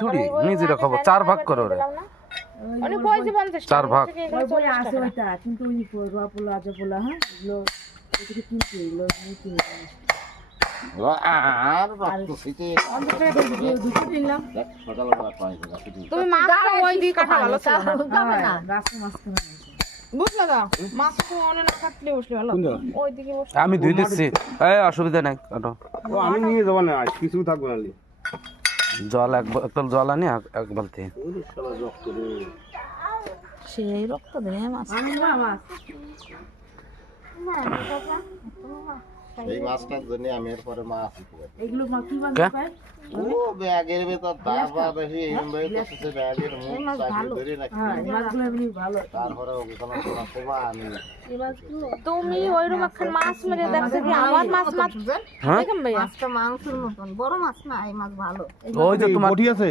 থুড়ি নিজেরা খাবো 4 ভাগ করো রে অনেক কইছে 50 4 ভাগ ওই আছে ওইটা কিন্তু ওই পোলা পোলা আছে পোলা হ্যাঁ এগুলো এদিকে কিনতে এগুলো কিনতে আর রক্ত সিটে অন্তত টাকা করে দিও দুটো নিলাম সকালবেলা পাইছে রাখি তুমি মাছটা ওই দিকে কাটা ভালো ছিল না রাস্তা মাঝখানে বুঝলা দাও মাছ তো অনেক না কাটলে বসলে ভালো ওই দিকে বসে আমি ধুই দিচ্ছি এই অসুবিধা নাই কাটো ও আমি নিয়ে যাবো না আজ কিছু থাকবে না জল এক বোতল জল আনি এক বালতি সেই রক্ত দেয় মাছ আমি মামা এই মাছটার জন্য আমি এরপরে মাছ দিতে এগুলো মা কি বানাতে পারে ও ব্যাগের ভেতর দাবা দেখি এরম ভাবে তো ব্যাগের মুখ চাকরি ধরে রাখি হ্যাঁ মাছগুলো এমনি ভালো তারপরে ওকে কোনো কোনো সেবা আমি তুমি ওইরকম একটা মাছ মেরে দেখছো কি আমার মাছ মাছ হ্যাঁ দেখেন ভাইয়া মাছটা মাংসের মতন বড় মাছ না এই মাছ ভালো ওই যে তোমার বটি আছে